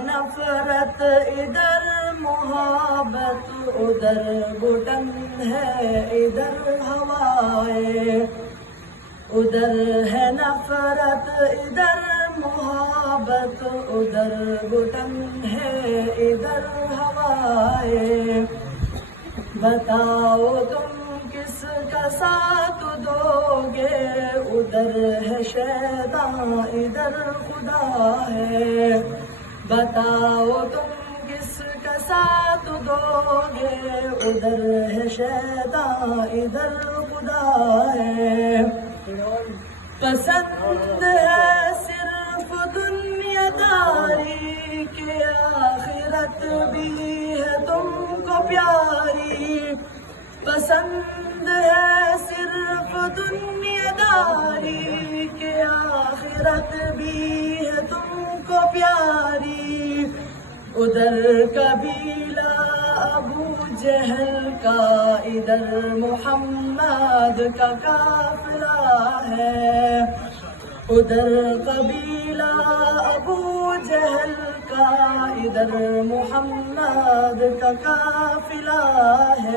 نفرت ادھر محبت ادھر گھٹن ہے ادھر ہوائے، ادھر ہے نفرت ادھر محبت ادھر گھٹن ہے ادھر ہوائے، بتاؤ تم کس کا ساتھ دو گے، ادھر ہے شیطان ادھر خدا ہے، بتاؤ تم کس کا ساتھ دو گے، ادھر ہے شیطان ادھر خدا ہے، پسند ہے صرف دنیا داری کہ آخرت بھی ہے تم کو پیاری، پسند ہے صرف دنیا داری کہ آخرت بھی ہے تم کو پیاری، ادھر قبیلہ ابو جہل کا ادھر محمد کا قافلہ ہے، ادھر قبیلہ ابو جہل کا ادھر محمد کا قافلہ ہے۔